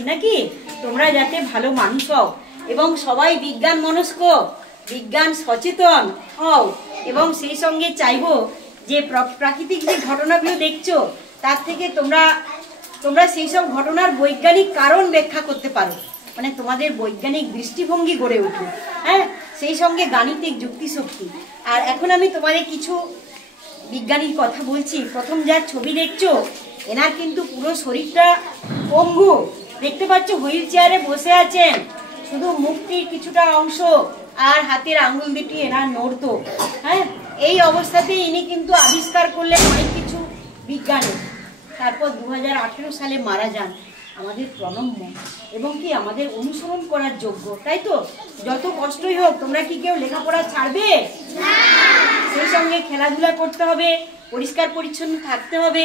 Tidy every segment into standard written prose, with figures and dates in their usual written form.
করছি নাকি, তোমরা যাতে ভালো মানুষ হও এবং সবাই বিজ্ঞান মনস্ক, বিজ্ঞান সচেতন হও। এবং সেই সঙ্গে চাইবো যে প্রাকৃতিক যে ঘটনাগুলো দেখছো তার থেকে তোমরা সেই সব ঘটনার বৈজ্ঞানিক কারণ ব্যাখ্যা করতে পারো, মানে তোমাদের বৈজ্ঞানিক দৃষ্টিভঙ্গি গড়ে উঠুক। হ্যাঁ, সেই সঙ্গে গাণিতিক যুক্তিশক্তি। আর এখন আমি তোমাদের কিছু বিজ্ঞানীর কথা বলছি। প্রথম যার ছবি দেখছো এনার কিন্তু পুরো শরীরটা পঙ্গু, দেখতে পাচ্ছ হুইল চেয়ারে বসে আছেন, শুধু মুখটির কিছুটা অংশ আর হাতের আঙুল দুটি এনার নড়তো। হ্যাঁ, এই অবস্থাতে ইনি কিন্তু আবিষ্কার করলেন অনেক কিছু বিজ্ঞানে। তারপর 2018 সালে মারা যান। আমাদের প্রণম্য এবং কি আমাদের অনুসরণ করার যোগ্য, তাই তো? যত কষ্টই হোক, তোমরা কি কেউ লেখাপড়া ছাড়বে? সেই সঙ্গে খেলাধুলা করতে হবে, পরিষ্কার পরিচ্ছন্ন থাকতে হবে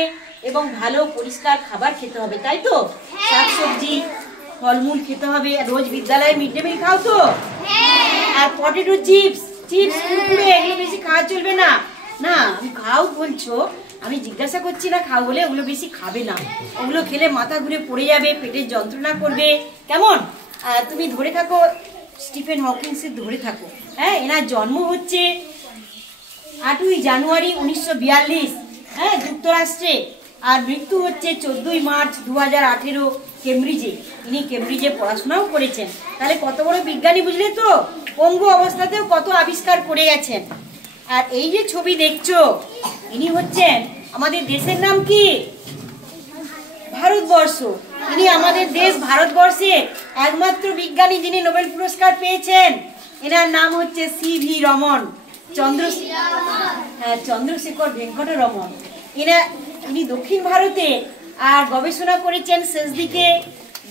এবং ভালো পরিষ্কার খাবার খেতে হবে, তাই তো? শাকসবজি ফলমূল খেতে হবে। রোজ বিদ্যালয়ে মিড ডে মিল খাও তো? আর পটেটো চিপস কুরকুরে এগুলো বেশি খাওয়া চলবে না। না, আমি খাও বলছো, আমি জিজ্ঞাসা করছি না খাও বলে, ওগুলো বেশি খাবে না। ওগুলো খেলে মাথা ঘুরে পড়ে যাবে, পেটের যন্ত্রণা করবে, কেমন? তুমি ধরে থাকো স্টিফেন হকিংসের, ধরে থাকো। হ্যাঁ, এনার জন্ম হচ্ছে 8ই জানুয়ারি 1942, হ্যাঁ, যুক্তরাষ্ট্রে। আর মৃত্যু হচ্ছে 14ই মার্চ 2018 কেমব্রিজে। ইনি কেমব্রিজে পড়াশোনাও করেছেন। তাহলে কত বড় বিজ্ঞানী বুঝলে তো? পঙ্গু অবস্থাতেও কত আবিষ্কার করে গেছেন। আর এই যে ছবি দেখছো, ইনি হচ্ছেন, আমাদের দেশের নাম কি? ভারতবর্ষ। ইনি আমাদের দেশ ভারতবর্ষে একমাত্র বিজ্ঞানী যিনি নোবেল পুরস্কার পেয়েছেন। এনার নাম হচ্ছে CV রমন, চন্দ্রশেখর ভেঙ্কট রমন। ইনি দক্ষিণ ভারতে আর গবেষণা করেছেন শেষ দিকে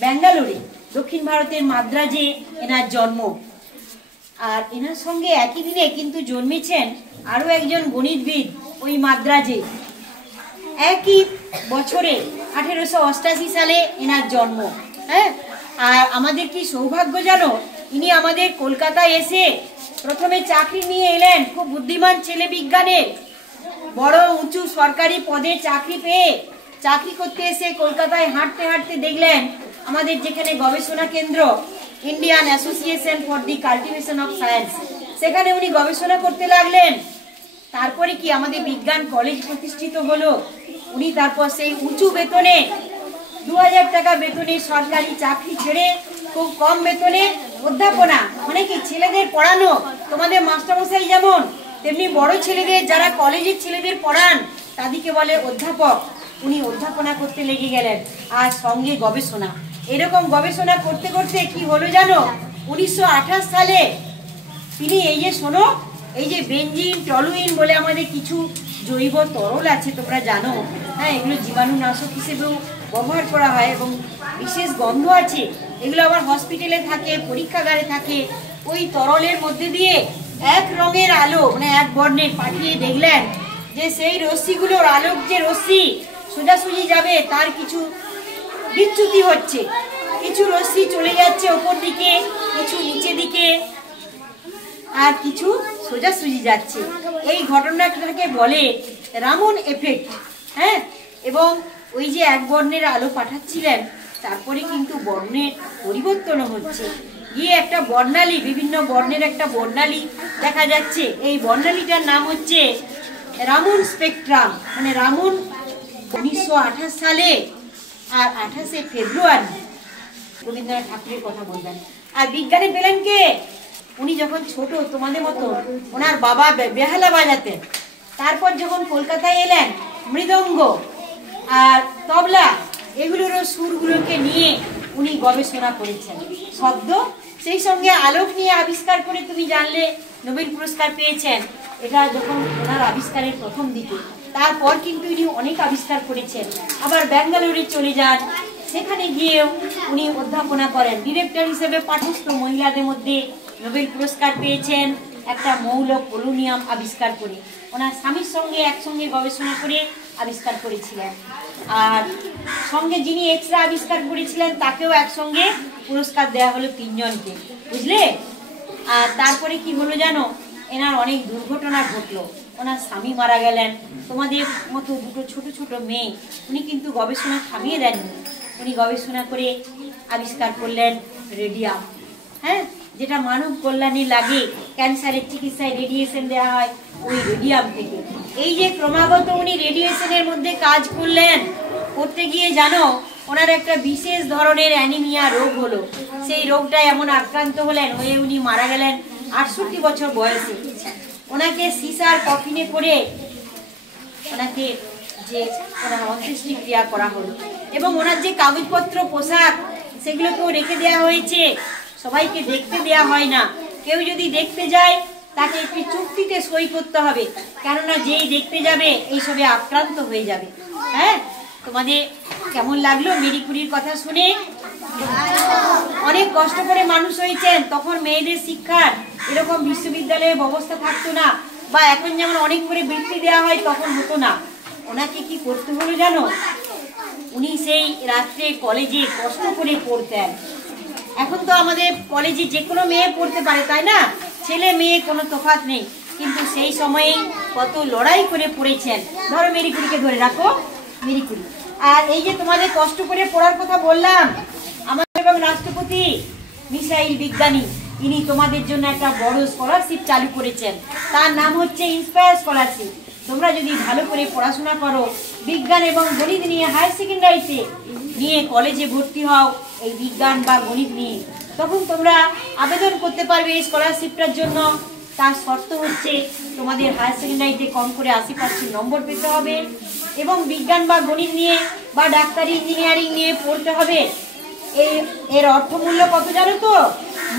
ব্যাঙ্গালোরে, দক্ষিণ ভারতের মাদ্রাজে এনার জন্ম। আর এনার সঙ্গে একই দিনে কিন্তু জন্মেছেন আরো একজন গণিতবিদ ওই মাদ্রাজে। একই বছরে 1888 সালে এনার জন্ম। হ্যাঁ, আর আমাদের কি সৌভাগ্য জানো, ইনি আমাদের কলকাতায় এসে প্রথমে চাকরি নিয়ে এলেন। খুব বুদ্ধিমান ছেলে, বিজ্ঞানের বড় উঁচু সরকারি পদে চাকরি পেয়ে চাকরি করতে এসে কলকাতায় হাঁটতে হাঁটতে দেখলেন আমাদের যেখানে গবেষণা কেন্দ্র Indian association for the cultivation of science, সেখানে উনি গবেষণা করতে লাগলেন। তারপরে কি আমাদের বিজ্ঞান কলেজ প্রতিষ্ঠিত হলো। উনি তারপর সেই উঁচু বেতনে 2000 টাকা বেতনে সরকারি চাকরি ছেড়ে খুব কম বেতনে অধ্যাপনা, মানে কি ছেলেদের পড়ানো, তোমাদের মাস্টারমশাই যেমন তেমনি বড় ছেলেদের, যারা কলেজের ছেলেদের পড়ান তাদেরকে বলে অধ্যাপক। উনি অধ্যাপনা করতে লেগে গেলেন আর সঙ্গে গবেষণা। এরকম গবেষণা করতে করতে কি হলো জানো, 1928 সালে তিনি এই যে শোনো, এই যে বেঞ্জিন টলুইন বলে আমাদের কিছু জৈব তরল আছে, তোমরা জানো। হ্যাঁ, এগুলো জীবাণুনাশক হিসেবেও ব্যবহার করা হয় এবং বিশেষ গন্ধ আছে। এগুলো আবার হসপিটালে থাকে, পরীক্ষাগারে থাকে। ওই তরলের মধ্যে দিয়ে এক রঙের আলো, মানে এক বর্ণের পাঠিয়ে দেখলেন যে সেই রশ্মিগুলোর আলোক যে রশ্মি সোজাসুজি যাবে তার কিছু বিচ্যুতি হচ্ছে, কিছু রশ্মি চলে যাচ্ছে ওপর দিকে, কিছু নিচে দিকে, আর কিছু সোজাসুজি যাচ্ছে। এই ঘটনাটাকে বলে রামন এফেক্ট। হ্যাঁ, এবং ওই যে এক বর্ণের আলো পাঠাচ্ছিলেন, তারপরে কিন্তু বর্ণের পরিবর্তন হচ্ছে, গিয়ে একটা বর্ণালী, বিভিন্ন বর্ণের একটা বর্ণালী দেখা যাচ্ছে। এই বর্ণালীটার নাম হচ্ছে রামন স্পেকট্রাম, মানে রামন। 1928 সালে আর 28শে ফেব্রুয়ারি রবীন্দ্রনাথ ঠাকুরের কথা বলবেন। আর বিজ্ঞানে পেলেন কে? উনি যখন ছোট তোমাদের মতো, ওনার বাবা বেহালা বাজাতেন। তারপর যখন কলকাতায় এলেন, মৃদঙ্গ আর তবলা এগুলোরও সুরগুলোকে নিয়ে উনি গবেষণা করেছেন। শব্দ, সেই সঙ্গে আলোক নিয়ে আবিষ্কার করে তুমি জানলে নোবেল পুরস্কার পেয়েছেন। এটা যখন ওনার আবিষ্কারের প্রথম দিকে। তারপর কিন্তু উনি অনেক আবিষ্কার করেছেন। আবার ব্যাঙ্গালোরে চলে যান, সেখানে গিয়েও উনি অধ্যাপনা করেন। ডিরেক্টর হিসেবে পাঠস্থ মহিলাদের মধ্যে নোবেল পুরস্কার পেয়েছেন একটা মৌল পোলোনিয়াম আবিষ্কার করে। ওনার স্বামীর সঙ্গে একসঙ্গে গবেষণা করে আবিষ্কার করেছিলেন। আর সঙ্গে যিনি এক্সরে আবিষ্কার করেছিলেন তাকেও একসঙ্গে পুরস্কার দেওয়া হলো, 3 জনকে, বুঝলে। আর তারপরে কি হলো জানো, এনার অনেক দুর্ঘটনা ঘটলো। ওনার স্বামী মারা গেলেন, তোমাদের মতো দুটো ছোট ছোট মেয়ে। উনি কিন্তু গবেষণা থামিয়ে দেননি, উনি গবেষণা করে আবিষ্কার করলেন রেডিয়াম, হ্যাঁ, যেটা মানব কল্যাণে লাগে। ক্যান্সারের চিকিৎসায় রেডিয়েশন দেওয়া হয় ওই রেডিয়াম থেকে। এই যে ক্রমাগত উনি রেডিয়েশনের মধ্যে কাজ করলেন, করতে গিয়ে জানো ওনার একটা বিশেষ ধরনের অ্যানিমিয়া রোগ হলো। সেই রোগটায় এমন আক্রান্ত হলেন, হয়ে উনি মারা গেলেন 68 বছর বয়সে। ওনাকে সিসার কফিনে করে ওনাকে যে ওনার অন্ত্যেষ্টিক্রিয়া করা হলো, এবং ওনার যে কাগজপত্র পোশাক সেগুলোকেও রেখে দেওয়া হয়েছে। সবাইকে দেখতে দেয়া হয় না, কেউ যদি দেখতে যায় তাকে একটি চুক্তিতে সই করতে হবে, কেননা যেই দেখতে যাবে এইসবে আক্রান্ত হয়ে যাবে। হ্যাঁ, তোমাদের কেমন লাগলো মেরি কুরির কথা শুনে? অনেক কষ্ট করে মানুষ হয়েছেন, তখন মেয়েদের শিক্ষার এরকম বিশ্ববিদ্যালয়ের ব্যবস্থা থাকতো না, বা এখন যেমন অনেক করে বৃত্তি দেওয়া হয় তখন হতো না। ওনাকে কি করতে হলো জানো? উনি সেই রাত্রে কলেজে কষ্ট করে পড়তেন। এখন তো আমাদের কলেজে যে কোনো মেয়ে পড়তে পারে, তাই না? ছেলে মেয়ে কোনো তফাৎ নেই, কিন্তু সেই সময়ে কত লড়াই করে পড়েছেন। ধরো মেরি কুরিকে ধরে রাখো, মেরি কুরি। আর এই যে তোমাদের কষ্ট করে পড়ার কথা বললাম, আমাদের এবং রাষ্ট্রপতি মিসাইল বিজ্ঞানী, ইনি তোমাদের জন্য একটা বড় স্কলারশিপ চালু করেছেন। তার নাম হচ্ছে ইন্সপায়ার স্কলারশিপ। তোমরা যদি ভালো করে পড়াশোনা করো, বিজ্ঞান এবং গণিত নিয়ে হায়ার সেকেন্ডারিতে নিয়ে কলেজে ভর্তি হও এই বিজ্ঞান বা গণিত নিয়ে, তখন তোমরা আবেদন করতে পারবে এই স্কলারশিপটার জন্য। তার শর্ত হচ্ছে তোমাদের হায়ার সেকেন্ডারিতে কম করে 80% নম্বর পেতে হবে, এবং বিজ্ঞান বা গণিত নিয়ে বা ডাক্তারি ইঞ্জিনিয়ারিং নিয়ে পড়তে হবে। এর অর্থমূল্য কত জানো তো?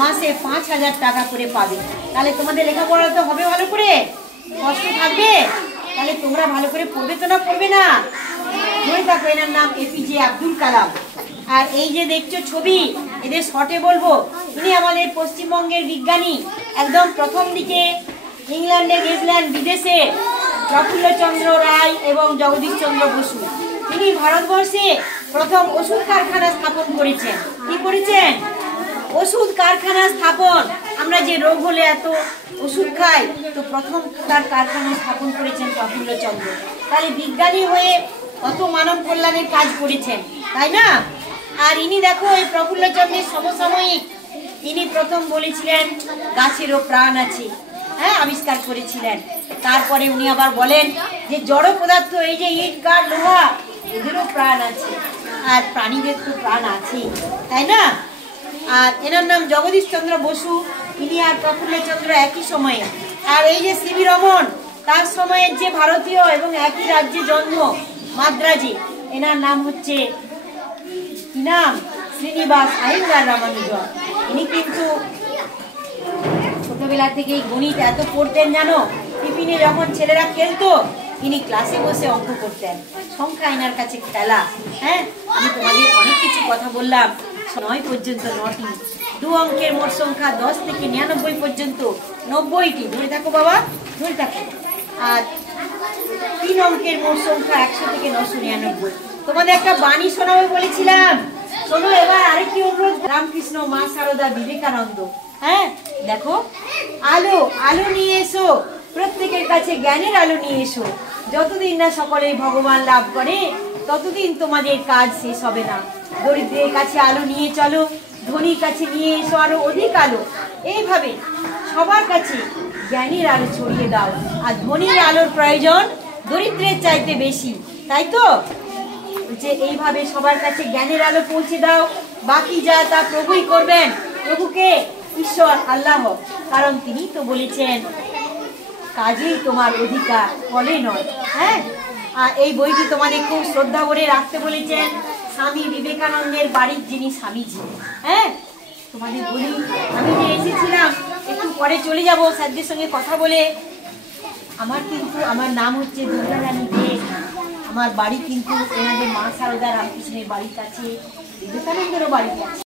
মাসে 5000 টাকা করে পাবে। তাহলে তোমাদের লেখাপড়া তো হবে ভালো করে, কষ্ট থাকবে, তাহলে তোমরা ভালো করে পড়বে তো না? পড়বে না? মনে থাকো, এনার নাম এপিজে আব্দুল কালাম। আর এই যে দেখছো ছবি, এদের শর্টে বলবো, ইনি আমাদের পশ্চিমবঙ্গের বিজ্ঞানী। একদম প্রথম দিকে ইংল্যান্ডে গেছিলেন বিদেশে প্রফুল্লচন্দ্র রায় এবং জগদীশ চন্দ্র বসু। তিনি ভারতবর্ষে প্রথম ওষুধ কারখানা স্থাপন করেছেন। কি করেছেন? ওষুধ কারখানা স্থাপন। আমরা যে রোগ হলে এত ওষুধ খাই, তো প্রথম তার কারখানা স্থাপন করেছেন প্রফুল্লচন্দ্র। তাহলে বিজ্ঞানী হয়ে কত মানব কল্যাণের কাজ করেছেন, তাই না? আর ইনি দেখো, এই প্রফুল্লচন্দ্রের সমসাময়িক, ইনি প্রথম বলেছিলেন গাছেরও প্রাণ আছে, হ্যাঁ, আবিষ্কার করেছিলেন। তারপরে উনি আবার বলেন যে জড় পদার্থ, এই যে ইট কাঠ লোহা, এদেরও প্রাণ আছে, আর প্রাণীদের তো প্রাণ আছে, তাই না? আর এনার নাম জগদীশ চন্দ্র বসু। ইনি আর প্রফুল্লচন্দ্র একই সময়ে। আর এই যে সিভি রমন, তার সময়ের যে ভারতীয় এবং একই রাজ্যে জন্ম, মাদ্রাজে, এনার নাম হচ্ছে কি নাম? শ্রীনিবাস আইঙ্গার রামানুজন। ইনি কিন্তু ছোটবেলা থেকেই গণিত এত পড়তেন জানো, টিফিনে যখন ছেলেরা খেলতো ইনি ক্লাসে বসে অঙ্ক করতেন। সংখ্যা এনার কাছে খেলা। হ্যাঁ, আমি তোমাদের অনেক কিছু কথা বললাম। 9 পর্যন্ত 9টি, 2 অঙ্কের মোট সংখ্যা 10 থেকে 99 পর্যন্ত 90টি। ধরে থাকো বাবা, ধরে থাকো। আর 3 অঙ্কের মোট সংখ্যা 100 থেকে 999। তোমাদের একটা বাণী শোনাবো বলেছিলাম, শোনো এবার। আরেকটি অনুরোধ, রামকৃষ্ণ, মা শারদা, বিবেকানন্দ। হ্যাঁ, দেখো, আলো আলো নিয়ে এসো, প্রত্যেকের কাছে জ্ঞানের আলো নিয়ে এসো। যতদিন না সকলে ভগবান লাভ করে, ততদিন তোমাদের কাজ শেষ হবে না। দরিদ্রের কাছে আলো নিয়ে চলো, ধনীর কাছে নিয়ে এসো আরো অধিক আলো। এইভাবে সবার কাছে জ্ঞানের আলো ছড়িয়ে দাও। আর ধনীর আলোর প্রয়োজন দরিদ্রের চাইতে বেশি, তাই তো? যে এইভাবে সবার কাছে জ্ঞানের আলো পৌঁছে দাও। বাকি যা তা প্রভুই করবেন। প্রভুকে ঈশ্বর আল্লাহ, কারণ তিনি তো বলেছেন কাজেই তোমার অধিকার, ফলে নয়। হ্যাঁ, আর এই বইটি তোমাদের খুব শ্রদ্ধা করে রাখতে বলেছেন স্বামী বিবেকানন্দের বাড়ির যিনি স্বামীজি। হ্যাঁ, তোমাদের বলি, আমি যে এসেছিলাম, একটু পরে চলে যাব স্যারদের সঙ্গে কথা বলে। আমার নাম হচ্ছে দুর্গা রানী দে। আমার বাড়ি কিন্তু এনাদের মা শারদা রামকৃষ্ণের বাড়ির কাছে, বিবেকানন্দেরও বাড়ির কাছে।